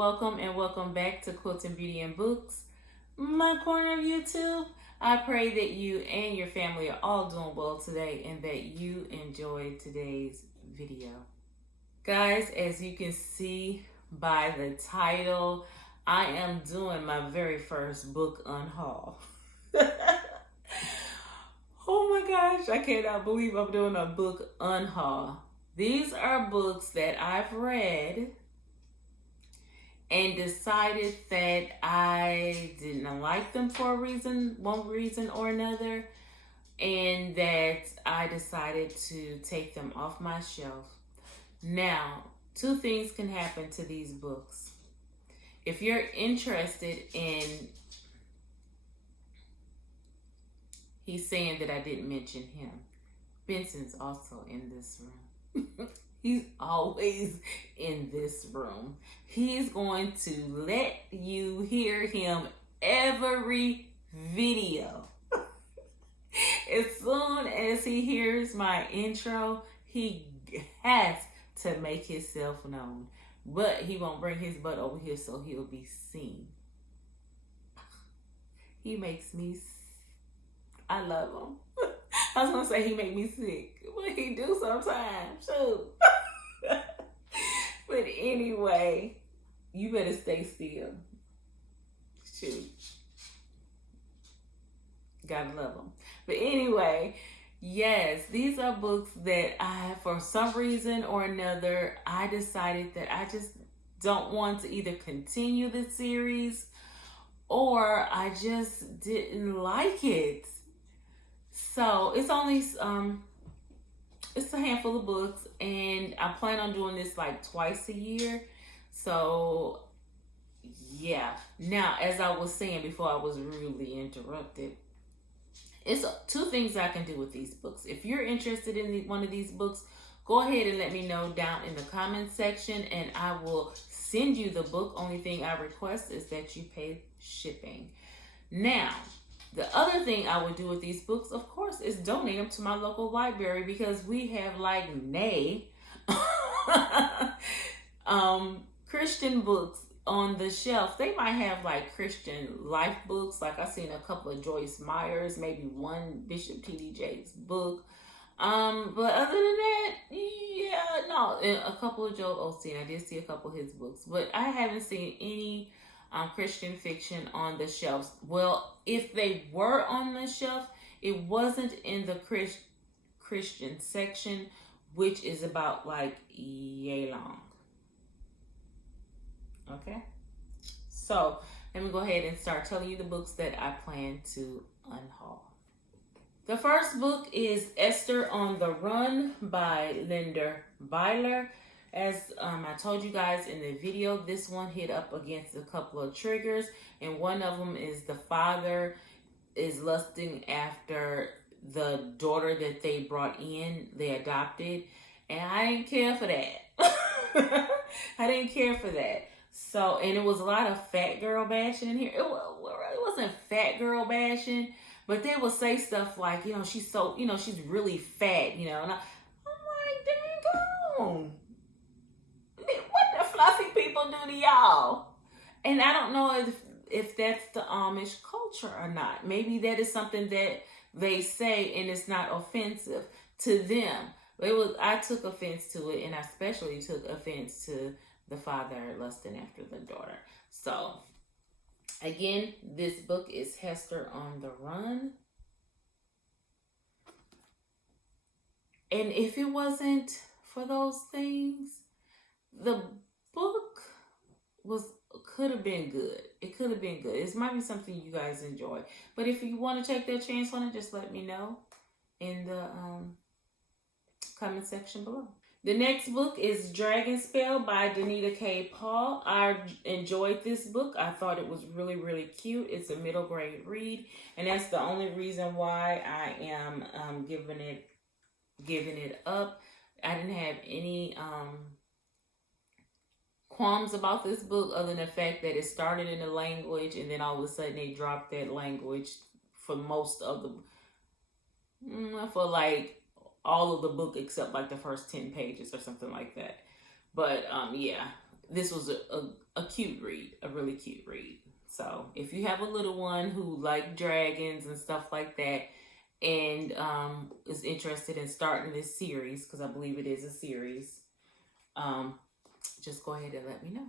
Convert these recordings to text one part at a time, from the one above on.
welcome and welcome back to Quilting Beauty and Books, my corner of YouTube. I pray that you and your family are all doing well today and that you enjoyed today's video. Guys, as you can see by the title, I am doing my very first book unhaul. Oh my gosh, I cannot believe I'm doing a book unhaul. These are books that I've read and decided that I didn't like them for one reason or another, and that I decided to take them off my shelf. Now, two things can happen to these books. If you're interested in, he's saying that I didn't mention him. Benson's also in this room. He's always in this room. He's going to let you hear him every video. As soon as he hears my intro, he has to make himself known. But he won't bring his butt over here so he'll be seen. He makes me I love him. I was gonna say he make me sick, but he do sometimes. Shoot. But anyway, you better stay still. Shoot. Gotta love them. But anyway, yes, these are books that for some reason or another, I decided that I just don't want to either continue the series or I just didn't like it. So it's only it's a handful of books, and I plan on doing this like twice a year. So yeah. Now, as I was saying before I was rudely interrupted, it's two things I can do with these books. If you're interested in one of these books, go ahead and let me know down in the comment section, and I will send you the book. Only thing I request is that you pay shipping. Now, the other thing I would do with these books, of course, is donate them to my local library, because we have like Christian books on the shelf. They might have like Christian life books, like I've seen a couple of Joyce Meyer's, maybe one Bishop T.D. Jakes book. But other than that, yeah, no, a couple of Joel Osteen. I did see a couple of his books, but I haven't seen any Christian fiction on the shelves. Well, if they were on the shelf, it wasn't in the Christian section, which is about like yay long. Okay, so let me go ahead and start telling you the books that I plan to unhaul. The first book is Esther on the Run by Linda Byler. As I told you guys in the video, this one hit up against a couple of triggers, and one of them is the father is lusting after the daughter that they brought in, they adopted, and I didn't care for that. I didn't care for that. So, and it was a lot of fat girl bashing in here. It wasn't fat girl bashing, but they would say stuff like, she's so, she's really fat, and I'm like, dang on. What the fluffy people do to y'all? And I don't know if that's the Amish culture or not. Maybe that is something that they say and it's not offensive to them. I took offense to it, and I especially took offense to the father lusting after the daughter. So again, this book is Esther on the Run. And if it wasn't for those things, the book could have been good. It could have been good. It might be something you guys enjoy. But if you want to take that chance on it, just let me know in the comment section below. The next book is Dragon Spell by Danita K. Paul. I enjoyed this book. I thought it was really, really cute. It's a middle grade read, and that's the only reason why I am giving it up. I didn't have any qualms about this book, other than the fact that it started in a language and then all of a sudden they dropped that language for most of for like all of the book except like the first 10 pages or something like that. But yeah, this was a a cute read, a really cute read. So if you have a little one who like dragons and stuff like that, and is interested in starting this series, because I believe it is a series, just go ahead and let me know.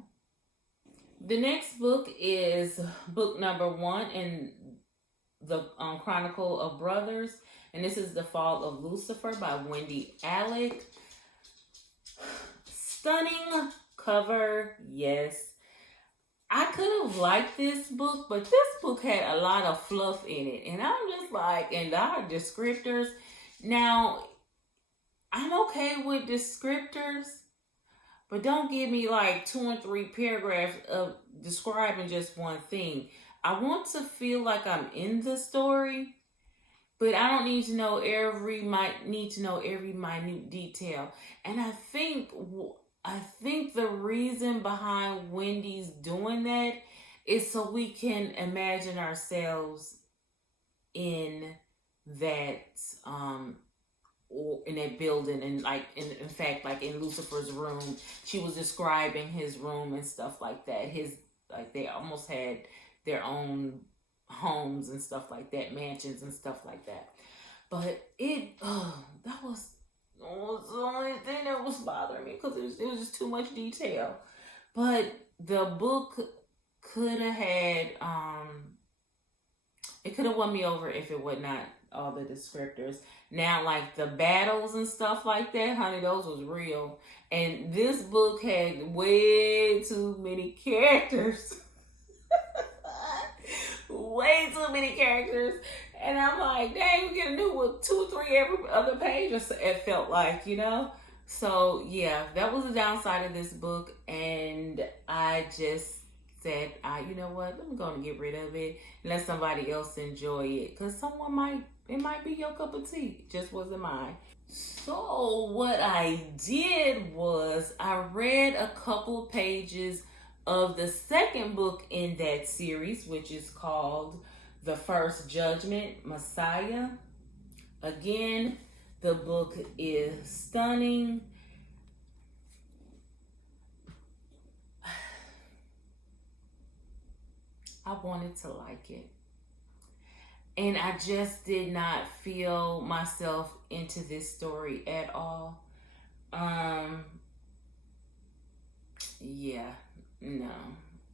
The next book is book number 1 in the Chronicle of Brothers, and this is The Fall of Lucifer by Wendy Alec. Stunning cover, yes. I could have liked this book, but this book had a lot of fluff in it. And I'm just like, and our descriptors. Now, I'm okay with descriptors, but don't give me like 2 and 3 paragraphs of describing just one thing. I want to feel like I'm in the story, but I don't need to know every minute detail. And I think the reason behind Wendy's doing that is so we can imagine ourselves in that or in that building, and like in fact, like in Lucifer's room, she was describing his room and stuff like that. They almost had their own homes and stuff like that, mansions and stuff like that. But that was the only thing that was bothering me, because it was just too much detail. But the book could have had it could have won me over if it would not all the descriptors. Now, like the battles and stuff like that, honey, those was real. And this book had way too many characters. Way too many characters. And I'm like, dang, we get a new one, 2 or 3 every other page, it felt like, you know? So, yeah, that was the downside of this book. And I just said, you know what? I'm going to get rid of it and let somebody else enjoy it. Because it might be your cup of tea. It just wasn't mine. So, what I did was I read a couple pages of the second book in that series, which is called The First Judgment, Messiah. Again, the book is stunning. I wanted to like it. And I just did not feel myself into this story at all. Yeah, no,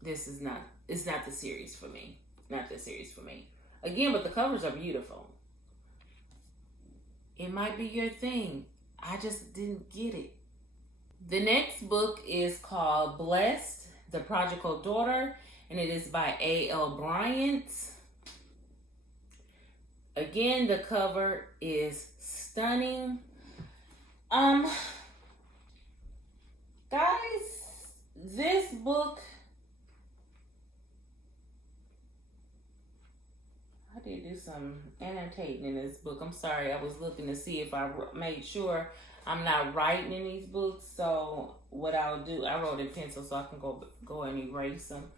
it's not the series for me. Not the series for me. Again, but the covers are beautiful. It might be your thing. I just didn't get it. The next book is called Blessed, the Prodigal Daughter, and it is by A.L. Bryant. Again, the cover is stunning. Guys, this book, I did do some annotating in this book. I'm sorry, I was looking to see if I made sure I'm not writing in these books. So what I'll do, I wrote in pencil so I can go and erase them.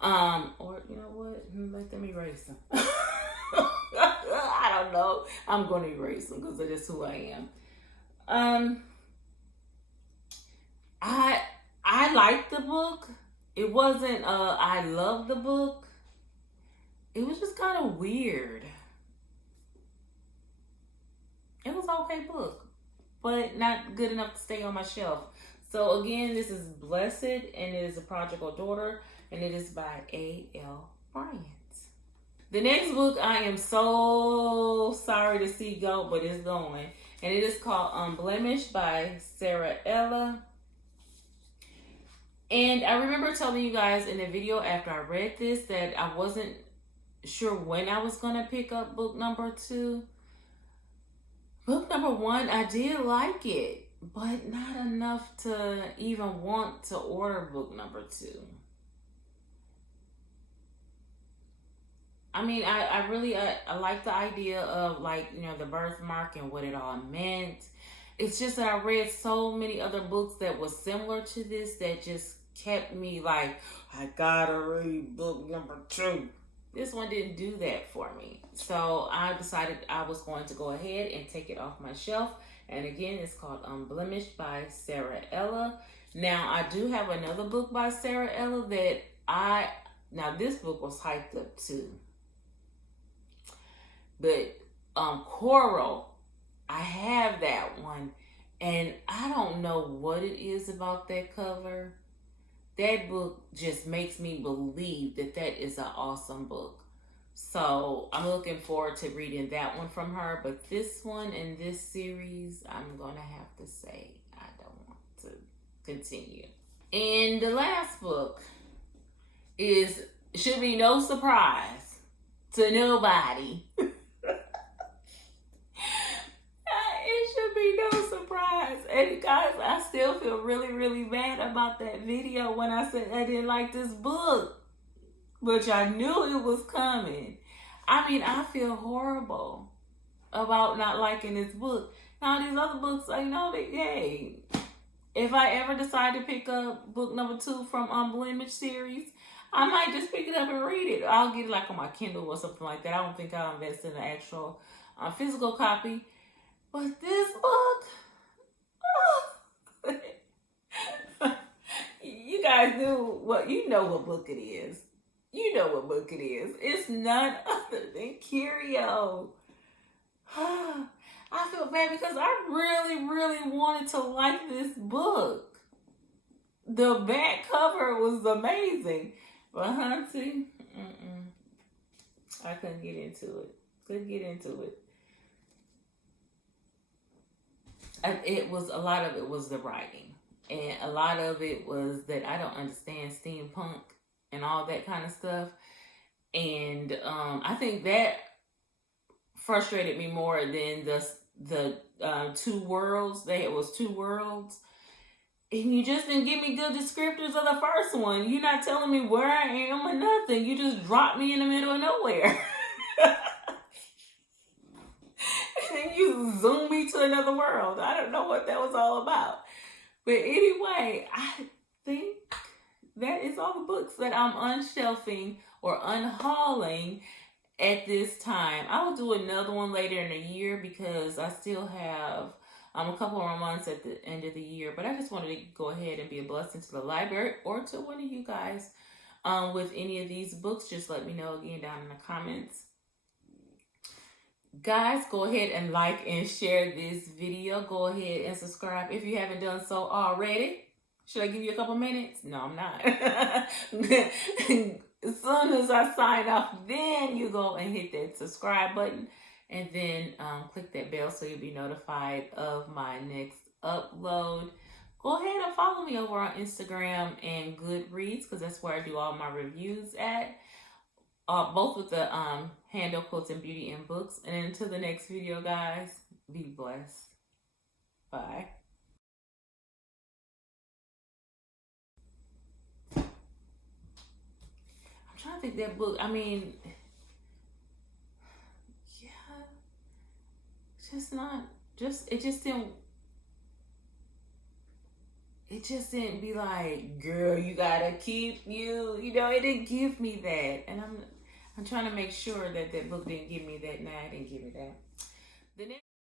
Or you know what? Let them erase them. I don't know. I'm going to erase them because that is who I am. I liked the book. It wasn't I loved the book. It was just kind of weird. It was an okay book, but not good enough to stay on my shelf. So again, this is Blessed, and it is a Prodigal Daughter, and it is by A.L. Bryant. The next book I am so sorry to see go, but it's going. And it is called Blemish by Sarah Ella. And I remember telling you guys in the video after I read this that I wasn't sure when I was going to pick up book number 2. Book number 1, I did like it, but not enough to even want to order book number 2. I mean, I really like the idea of, like, you know, the birthmark and what it all meant. It's just that I read so many other books that was similar to this that just kept me like, I gotta read book number 2. This one didn't do that for me. So I decided I was going to go ahead and take it off my shelf. And again, it's called Unblemished by Sarah Ella. Now, I do have another book by Sarah Ella that now this book was hyped up too. But Coral, I have that one. And I don't know what it is about that cover. That book just makes me believe that that is an awesome book. So I'm looking forward to reading that one from her. But this one in this series, I'm going to have to say I don't want to continue. And the last book should be no surprise to nobody. It should be no surprise. And guys, I still feel really, really bad about that video when I said I didn't like this book. But I knew it was coming. I mean, I feel horrible about not liking this book. Now, these other books, I know that, hey, if I ever decide to pick up book number 2 from Blemish series, I might just pick it up and read it. I'll get it like on my Kindle or something like that. I don't think I'll invest in the actual physical copy. But this book, you guys know what book it is. You know what book it is. It's none other than Curio. I feel bad because I really, really wanted to like this book. The back cover was amazing. But hunty, I couldn't get into it. It was a lot of it was the writing, and a lot of it was that I don't understand steampunk and all that kind of stuff. And I think that frustrated me more than the 2 worlds. It was 2 worlds. And you just didn't give me good descriptors of the first one. You're not telling me where I am or nothing. You just dropped me in the middle of nowhere. And you zoom me to another world. I don't know what that was all about. But anyway, I think that is all the books that I'm unshelving or unhauling at this time. I will do another one later in the year because I still have a couple more months at the end of the year. But I just wanted to go ahead and be a blessing to the library or to one of you guys with any of these books. Just let me know again down in the comments. Guys, go ahead and like and share this video. Go ahead and subscribe if you haven't done so already. Should I give you a couple minutes? No, I'm not. As soon as I sign off, then you go and hit that subscribe button. And then click that bell so you'll be notified of my next upload. Go ahead and follow me over on Instagram and Goodreads because that's where I do all my reviews at. Both with the handle quotes and beauty and books. And until the next video, guys, be blessed. Bye. I'm trying to think that book. I mean, yeah, it just didn't be like, girl, you gotta keep it didn't give me that. And I'm trying to make sure that book didn't give me that. Nah, it didn't give me that. The next